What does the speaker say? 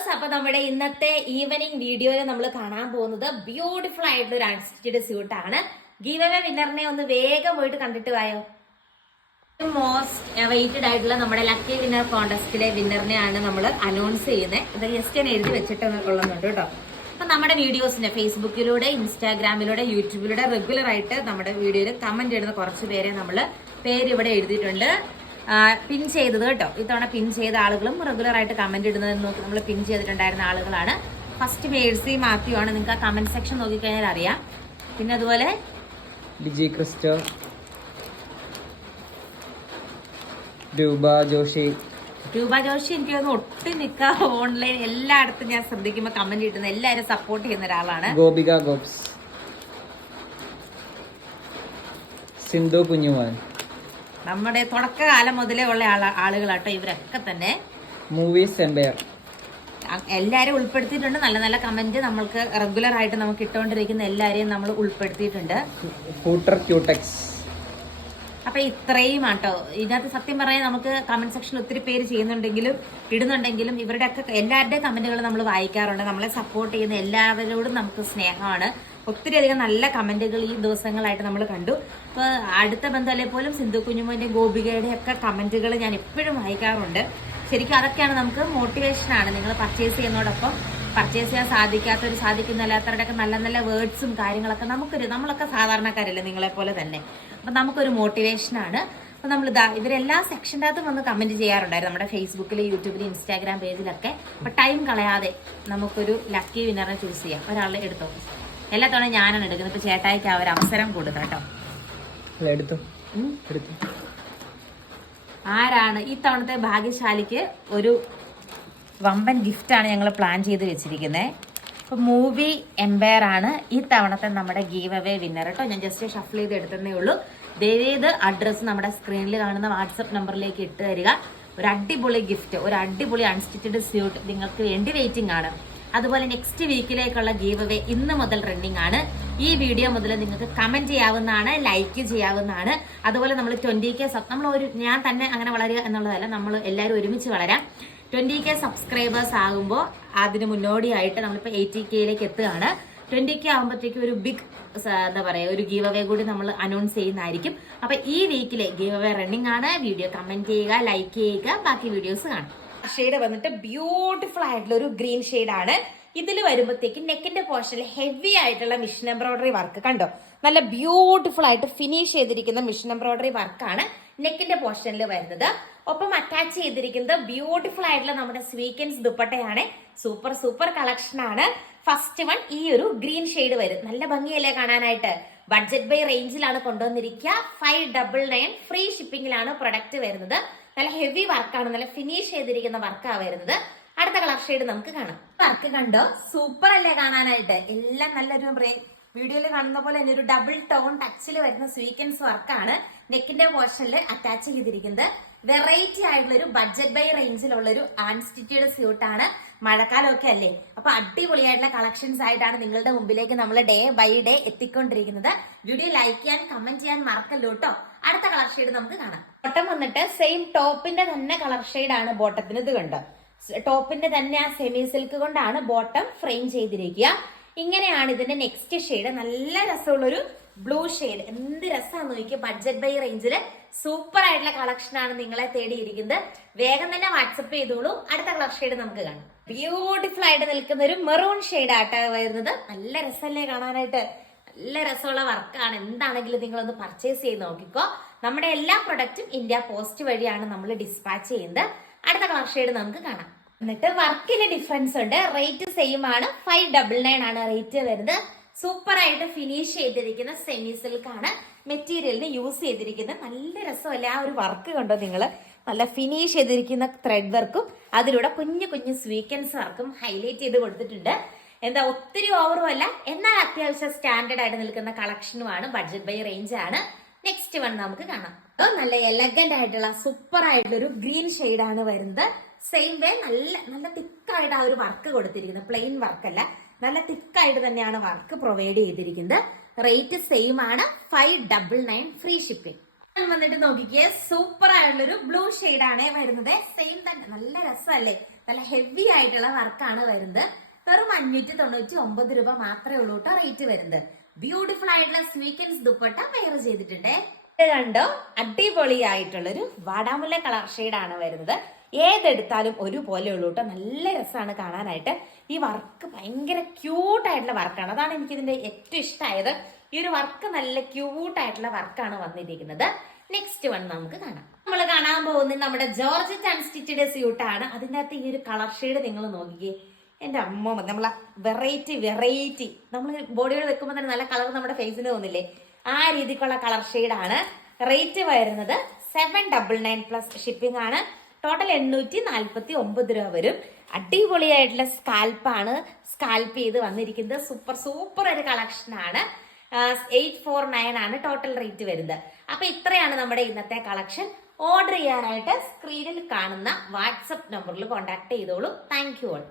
Viewers അപ്പൊ നമ്മുടെ ഇന്നത്തെ ഈവനിങ് വീഡിയോയിൽ നമ്മൾ കാണാൻ പോകുന്നത് ബ്യൂട്ടിഫുൾ ആയിട്ടുള്ള ഒരു അൺസ്റ്റിച്ചഡ് സ്യൂട്ട് ആണ്. ഗീവ് അവേ വിന്നറിനെ ഒന്ന് വേഗം പോയിട്ട് കണ്ടിട്ട് വായോ. മോസ്റ്റ് വെയിറ്റഡ് ആയിട്ടുള്ള നമ്മുടെ ലക്കി വിന്നർ കോൺടെസ്റ്റിലെ വിന്നറിനെയാണ് നമ്മൾ അനൗൺസ് ചെയ്യുന്നത്. അത് ജസ്റ്റ് ഞാൻ എഴുതി വെച്ചിട്ട് ഉള്ളുന്നുണ്ട് കേട്ടോ. അപ്പൊ നമ്മുടെ വീഡിയോസിന്റെ ഫേസ്ബുക്കിലൂടെ ഇൻസ്റ്റാഗ്രാമിലൂടെ യൂട്യൂബിലൂടെ റെഗുലർ ആയിട്ട് നമ്മുടെ വീഡിയോയിൽ കമന്റ് ഇടുന്ന കുറച്ച് പേരെ നമ്മൾ പേര് ഇവിടെ എഴുതിയിട്ടുണ്ട്. പിൻ ചെയ്തത് കേട്ടോ. ഇത്തവണ പിൻ ചെയ്ത ആളുകളും റെഗുലർ ആയിട്ട് കമന്റ് ഇടുന്നത് നോക്കി നമ്മൾ പിൻ ചെയ്തിട്ടുണ്ടായിരുന്ന ആളുകളാണ്. ഫസ്റ്റ് മേഴ്സി മാത്യു ആണ്. നിങ്ങൾക്ക് ആ കമന്റ് സെക്ഷൻ നോക്കിക്കഴിഞ്ഞാൽ അറിയാം. പിന്നെ അതുപോലെ ലിജി ക്രിസ്റ്റോ രൂപ ജോഷി. രൂപ ജോഷി എനിക്ക് തോന്നുന്നു ഒട്ടുമിക്ക ഓൺലൈൻ എല്ലായിടത്തും ഞാൻ ശ്രദ്ധിക്കുമ്പോൾ കമന്റ് ഇടുന്ന എല്ലാവരും സപ്പോർട്ട് ചെയ്യുന്ന ഒരാളാണ്. ഗോപിക ഗോപ്സ്. സിന്ധു കുഞ്ഞുമാൻ. നമ്മുടെ തുടക്കകാലം മുതലേ ഉള്ള ആള- ആളുകളാട്ടോ ഇവരൊക്കെ തന്നെ. മൂവീസ് എംപയർ ഉൾപ്പെടുത്തിയിട്ടുണ്ട്. നല്ല നല്ല കമന്റ് നമ്മൾക്ക് റെഗുലർ ആയിട്ട് നമുക്ക് ഇട്ടുകൊണ്ടിരിക്കുന്ന എല്ലാവരെയും നമ്മൾ ഉൾപ്പെടുത്തിയിട്ടുണ്ട്. അപ്പൊ ഇത്രയും ആട്ടോ. ഇതിനകത്ത് സത്യം പറയാൻ നമുക്ക് കമന്റ് സെക്ഷനിൽ ഒത്തിരി പേര് ചെയ്യുന്നുണ്ടെങ്കിലും ഇടുന്നുണ്ടെങ്കിലും ഇവരുടെ ഒക്കെ എല്ലാവരുടെയും കമന്റുകൾ നമ്മൾ വായിക്കാറുണ്ട്. നമ്മളെ സപ്പോർട്ട് ചെയ്യുന്ന എല്ലാവരോടും നമുക്ക് സ്നേഹമാണ്. ഒത്തിരി അധികം നല്ല കമന്റുകൾ ഈ ദിവസങ്ങളായിട്ട് നമ്മൾ കണ്ടു. അപ്പോൾ അടുത്ത ബന്ധമല്ലേ പോലും സിന്ധു കുഞ്ഞുമോന്റെയും ഗോപികയുടെ ഒക്കെ കമന്റുകൾ ഞാൻ എപ്പോഴും വായിക്കാറുണ്ട്. ശരിക്കും അതൊക്കെയാണ് നമുക്ക് മോട്ടിവേഷൻ ആണ്. നിങ്ങൾ പർച്ചേസ് ചെയ്യുന്നതോടൊപ്പം പർച്ചേസ് ചെയ്യാൻ സാധിക്കാത്തവർ സാധിക്കുന്നില്ലാത്തവരുടെ ഒക്കെ നല്ല നല്ല വേർഡ്സും കാര്യങ്ങളൊക്കെ നമുക്കൊരു നമ്മളൊക്കെ സാധാരണക്കാരല്ലേ നിങ്ങളെ പോലെ തന്നെ. അപ്പം നമുക്കൊരു മോട്ടിവേഷനാണ് അപ്പം നമ്മൾ ഇതാ ഇവരെല്ലാ സെക്ഷന്റെ അകത്തും വന്ന് കമന്റ് ചെയ്യാറുണ്ടായിരുന്നു നമ്മുടെ ഫേസ്ബുക്കിൽ യൂട്യൂബിൽ ഇൻസ്റ്റാഗ്രാം പേജിലൊക്കെ അപ്പം ടൈം കളയാതെ നമുക്കൊരു ലക്കി വിന്നറിനെ ചൂസ് ചെയ്യാം. ഒരാളെ എടുത്തോ? എല്ലാ തവണ ഞാനാണ് എടുക്കുന്നത്. ഇപ്പം ചേട്ടായിക്ക് ആ ഒരു അവസരം കൊടുക്കാം കേട്ടോ. എടുത്തു. എടുത്തു? ആരാണ് ഈ തവണത്തെ ഭാഗ്യശാലിക്ക് ഒരു വമ്പൻ ഗിഫ്റ്റാണ് ഞങ്ങൾ പ്ലാൻ ചെയ്ത് വെച്ചിരിക്കുന്നത് അപ്പോൾ മൂവി എംപയർ ആണ് ഈ തവണത്തെ നമ്മുടെ ഗീവ് അവേ വിന്നർ കേട്ടോ ഞാൻ ജസ്റ്റ് ഷഫിൾ ചെയ്ത് എടുത്തതേ ഉള്ളൂ. ദയവേത് അഡ്രസ്സ് നമ്മുടെ സ്ക്രീനിൽ കാണുന്ന വാട്സപ്പ് നമ്പറിലേക്ക് ഇട്ട് തരിക. ഒരു അടിപൊളി ഗിഫ്റ്റ് ഒരു അടിപൊളി അൺസ്റ്റിച്ചഡ് സ്യൂട്ട് നിങ്ങൾക്ക് വേണ്ടി വെയിറ്റിംഗ് ആണ്. അതുപോലെ നെക്സ്റ്റ് വീക്കിലേക്കുള്ള ഗീവ് അവേ ഇന്ന് മുതൽ റണ്ണിംഗ് ആണ്. ഈ വീഡിയോ മുതൽ നിങ്ങൾക്ക് കമന്റ് ചെയ്യാവുന്നതാണ് ലൈക്ക് ചെയ്യാവുന്നതാണ്. അതുപോലെ നമ്മൾ ട്വന്റി കെ നമ്മൾ ഒരു ഞാൻ തന്നെ അങ്ങനെ വളരുക എന്നുള്ളതല്ല നമ്മൾ എല്ലാവരും ഒരുമിച്ച് വളരാം. ട്വന്റി കെ സബ്സ്ക്രൈബേഴ്സ് ആകുമ്പോൾ അതിന് മുന്നോടിയായിട്ട് നമ്മളിപ്പോൾ എയ്റ്റി കെയിലേക്ക് എത്തുകയാണ്. ട്വന്റി കെ ആകുമ്പോഴത്തേക്കും ഒരു ബിഗ് എന്താ പറയുക ഒരു ഗീവ് അവേ കൂടി നമ്മൾ അനൗൺസ് ചെയ്യുന്നതായിരിക്കും. അപ്പൊ ഈ വീക്കിലെ ഗീവ് അവേ റണ്ണിംഗ് ആണ്. വീഡിയോ കമന്റ് ചെയ്യുക ലൈക്ക് ചെയ്യുക ബാക്കി വീഡിയോസ് കാണാം. ഷെയ്ഡ് വന്നിട്ട് ബ്യൂട്ടിഫുൾ ആയിട്ടുള്ള ഒരു ഗ്രീൻ ഷെയ്ഡ് ആണ്. ഇതിൽ വരുമ്പോഴത്തേക്ക് നെക്കിന്റെ പോർഷനിൽ ഹെവി ആയിട്ടുള്ള മിഷൻ എംബ്രോയിഡറി വർക്ക് കണ്ടോ? നല്ല ബ്യൂട്ടിഫുൾ ആയിട്ട് ഫിനിഷ് ചെയ്തിരിക്കുന്ന മിഷൻ എംബ്രോയിഡറി വർക്കാണ് നെക്കിന്റെ പോർഷനിൽ വരുന്നത്. ഒപ്പം അറ്റാച്ച് ചെയ്തിരിക്കുന്നത് ബ്യൂട്ടിഫുൾ ആയിട്ടുള്ള നമ്മുടെ സ്വീക്കൻസ് ദുപ്പട്ടയാണ്. സൂപ്പർ സൂപ്പർ കളക്ഷൻ ആണ്. ഫസ്റ്റ് വൺ ഈ ഒരു ഗ്രീൻ ഷെയ്ഡ് വരും. നല്ല ഭംഗിയല്ലേ കാണാനായിട്ട്? ബഡ്ജറ്റ് ബൈ റേഞ്ചിലാണ് കൊണ്ടുവന്നിരിക്കുക. ഫൈവ് ഡബിൾ നയൻ ഫ്രീ ഷിപ്പിംഗിലാണ് പ്രൊഡക്റ്റ് വരുന്നത്. നല്ല ഹെവി വർക്കാണ് നല്ല ഫിനിഷ് ചെയ്തിരിക്കുന്ന വർക്കാണ് വരുന്നത്. അടുത്ത കളർ ഷെയ്ഡ് നമുക്ക് കാണാം. വർക്ക് കണ്ടോ? സൂപ്പർ അല്ലേ കാണാനായിട്ട്? എല്ലാം നല്ലൊരു വീഡിയോയിൽ കാണുന്ന പോലെ തന്നെ ഒരു ഡബിൾ ടോൺ ടച്ചിൽ വരുന്ന സ്വീക്കൻസ് വർക്കാണ് നെക്കിന്റെ പോർഷനിൽ അറ്റാച്ച് ചെയ്തിരിക്കുന്നത്. വെറൈറ്റി ആയിട്ടുള്ള ഒരു ബഡ്ജറ്റ് ബൈ റേഞ്ചിലുള്ള ഒരു ആൻസ്റ്റിറ്റ്യൂഡ് സ്യൂട്ടാണ് മഴക്കാലമൊക്കെ അല്ലേ? അപ്പൊ അടിപൊളിയായിട്ടുള്ള കളക്ഷൻസ് ആയിട്ടാണ് നിങ്ങളുടെ മുമ്പിലേക്ക് നമ്മൾ ഡേ ബൈ ഡേ എത്തിക്കൊണ്ടിരിക്കുന്നത്. വീഡിയോ ലൈക്ക് ചെയ്യാൻ കമന്റ് ചെയ്യാൻ മറക്കല്ലോ കേട്ടോ? അടുത്ത കളർ ഷെയ്ഡ് നമുക്ക് കാണാം. ബോട്ടം വന്നിട്ട് സെയിം ടോപ്പിന്റെ തന്നെ കളർ ഷെയ്ഡ് ആണ് ബോട്ടത്തിന് ഇത് കണ്ടോ? ടോപ്പിന്റെ തന്നെ ആ സെമി സിൽക്ക് കൊണ്ടാണ് ബോട്ടം ഫ്രെയിം ചെയ്തിരിക്കുക. ഇങ്ങനെയാണ് ഇതിന്റെ നെക്സ്റ്റ് ഷെയ്ഡ് നല്ല രസമുള്ളൊരു ബ്ലൂ ഷെയ്ഡ് എന്ത് രസമാണെന്ന് നോക്കിയ. ബഡ്ജറ്റ് ബൈ റേഞ്ചിൽ സൂപ്പർ ആയിട്ടുള്ള കളക്ഷൻ ആണ് നിങ്ങളെ തേടിയിരിക്കുന്നത്. വേഗം തന്നെ വാട്സപ്പ് ചെയ്തോളൂ. അടുത്ത കളർ ഷെയ്ഡ് നമുക്ക് കാണാം. ബ്യൂട്ടിഫുൾ ആയിട്ട് നിൽക്കുന്ന ഒരു മെറൂൺ ഷെയ്ഡ് ആട്ടോ വരുന്നത്. നല്ല രസമല്ലേ കാണാനായിട്ട്? നല്ല രസമുള്ള വർക്കാണ് എന്താണെങ്കിലും നിങ്ങളൊന്ന് പർച്ചേസ് ചെയ്ത് നോക്കിക്കോ. നമ്മുടെ എല്ലാ പ്രൊഡക്റ്റും ഇന്ത്യ പോസ്റ്റ് വഴിയാണ് നമ്മൾ ഡിസ്പാച്ച് ചെയ്യുന്നത്. അടുത്ത കളർ ഷെയ്ഡ് നമുക്ക് കാണാം. എന്നിട്ട് വർക്കിന് ഡിഫറൻസ് ഉണ്ട്. റേറ്റ് സെയിം ആണ്. ഫൈവ് ഡബിൾ നയൻ ആണ് റേറ്റ് വരുന്നത്. സൂപ്പർ ആയിട്ട് ഫിനിഷ് ചെയ്തിരിക്കുന്ന സെമി സിൽക്ക് ആണ്. മെറ്റീരിയലിന് യൂസ് ചെയ്തിരിക്കുന്നത്. നല്ല രസമല്ലേ? ആ ഒരു വർക്ക് കണ്ടോ നിങ്ങൾ നല്ല ഫിനിഷ് ചെയ്തിരിക്കുന്ന ത്രെഡ് വർക്കും അതിലൂടെ കുഞ്ഞു കുഞ്ഞു സ്വീക്കൻസ് വർക്കും ഹൈലൈറ്റ് ചെയ്ത് കൊടുത്തിട്ടുണ്ട്. എന്താ ഒത്തിരി ഓവറും അല്ല. എന്നാൽ അത്യാവശ്യം സ്റ്റാൻഡേർഡ് ആയിട്ട് നിൽക്കുന്ന കളക്ഷനുമാണ് ബഡ്ജറ്റ് ബൈ റേഞ്ച് ആണ്. നെക്സ്റ്റ് വൺ നമുക്ക് കാണാം. നല്ല എലഗന്റ് ആയിട്ടുള്ള സൂപ്പർ ആയിട്ടുള്ള ഒരു ഗ്രീൻ ഷെയ്ഡ് ആണ് വരുന്നത്. സെയിം വേ നല്ല നല്ല തിക്കായിട്ട് ആ ഒരു വർക്ക് കൊടുത്തിരിക്കുന്നത്. പ്ലെയിൻ വർക്ക് അല്ല. നല്ല തിക്കായിട്ട് തന്നെയാണ് വർക്ക് പ്രൊവൈഡ് ചെയ്തിരിക്കുന്നത്. റേറ്റ് സെയിം ആണ്. Five double nine free shipping വന്നിട്ട് നോക്കിക്കേ. സൂപ്പർ ആയിട്ടുള്ള ഒരു ബ്ലൂ ഷെയ്ഡ് ആണ് വരുന്നത്. സെയിം തന്നെ. നല്ല രസമല്ലേ? നല്ല ഹെവി ആയിട്ടുള്ള വർക്കാണ് വരുന്നത്. വെറും അഞ്ഞൂറ്റി തൊണ്ണൂറ്റി ഒമ്പത് രൂപ മാത്രമേ ഉള്ളൂ കേട്ടോ റേറ്റ് വരുന്നത്. ബ്യൂട്ടിഫുൾ ആയിട്ടുള്ള സ്വീക്കൻസ് ദുപ്പട്ട വെയർ ചെയ്തിട്ടുണ്ട്. കണ്ടോ? അടിപൊളിയായിട്ടുള്ളൊരു വാടാമുല്ല കളർ ഷെയ്ഡാണ് വരുന്നത്. ഏതെടുത്താലും ഒരുപോലെ ഉള്ളൂ കേട്ടോ നല്ല രസമാണ് കാണാനായിട്ട്. ഈ വർക്ക് ഭയങ്കര ക്യൂട്ടായിട്ടുള്ള വർക്കാണ് അതാണ് എനിക്ക് ഇതിന്റെ ഏറ്റവും ഇഷ്ടമായത് ഈ ഒരു വർക്ക് നല്ല ക്യൂട്ടായിട്ടുള്ള വർക്കാണ് വന്നിരിക്കുന്നത്. നെക്സ്റ്റ് വൺ നമുക്ക് കാണാം. നമ്മൾ കാണാൻ പോകുന്നത് നമ്മുടെ ജോർജ് അൺസ്റ്റിച്ചഡ് സ്യൂട്ടാണ് അതിന്റെ അകത്ത് ഈ ഒരു കളർ ഷെയ്ഡ് നിങ്ങൾ നോക്കിക്കേ. എന്റെ അമ്മ നമ്മളെ വെറൈറ്റി വെറൈറ്റി നമ്മൾ ബോഡിയോട് വെക്കുമ്പോൾ തന്നെ നല്ല കളർ നമ്മുടെ ഫേസിന് തോന്നില്ലേ? ആ രീതിക്കുള്ള കളർ ഷെയ്ഡാണ് റേറ്റ് വരുന്നത് seven double nine plus shipping ആണ്. ടോട്ടൽ എണ്ണൂറ്റി നാൽപ്പത്തി ഒമ്പത് രൂപ വരും. അടിപൊളിയായിട്ടുള്ള സ്കാൽപ്പാണ് സ്കാൽപ്പ് ചെയ്ത് വന്നിരിക്കുന്നത് സൂപ്പർ സൂപ്പർ ഒരു കളക്ഷൻ ആണ്. എയ്റ്റ് ഫോർ നയൻ ആണ് ടോട്ടൽ റേറ്റ് വരുന്നത്. അപ്പൊ ഇത്രയാണ് നമ്മുടെ ഇന്നത്തെ കളക്ഷൻ ഓർഡർ ചെയ്യാനായിട്ട് സ്ക്രീനിൽ കാണുന്ന വാട്സപ്പ് നമ്പറിൽ കോൺടാക്ട് ചെയ്തോളൂ. Thank you all